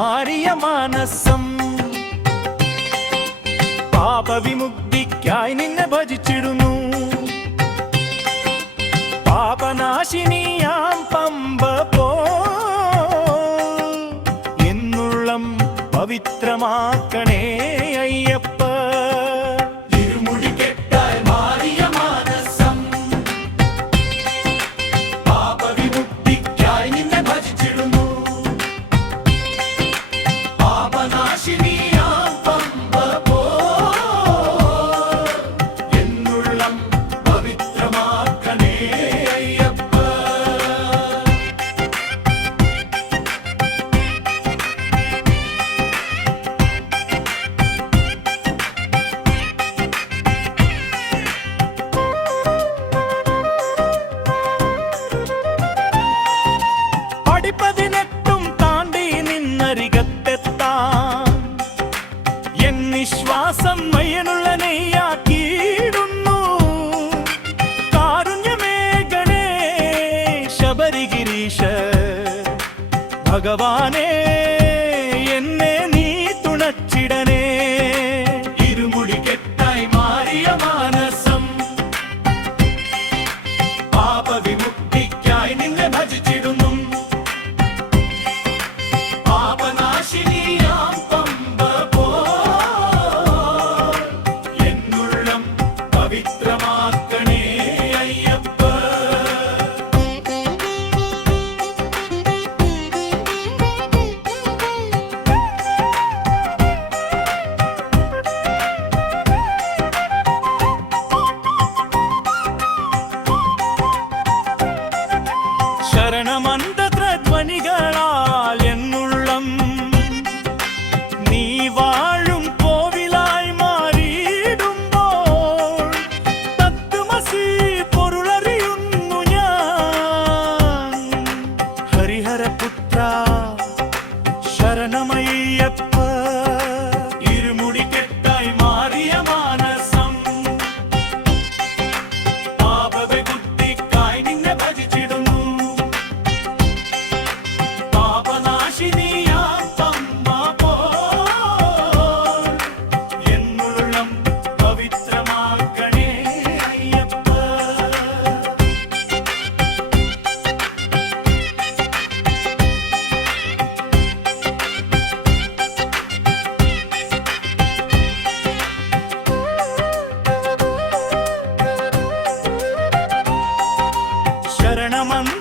മാറിയ മാനസം. പാപവിമുക്തിക്കായി നിന്നെ ഭജിച്ചിടുന്നു. പാപനാശിനിയാം പമ്പ പോ പവിത്രമാക്കണേ. ஈஷ பகவானே നീ വാഴും കോവിലായി മാറിയിടുമ്പോൾ തത്വമസി പൊരുളറിയുന്നു ഞാൻ. ഹരിഹരപുത്ര ശരണമയ്യപ്പ I'm on.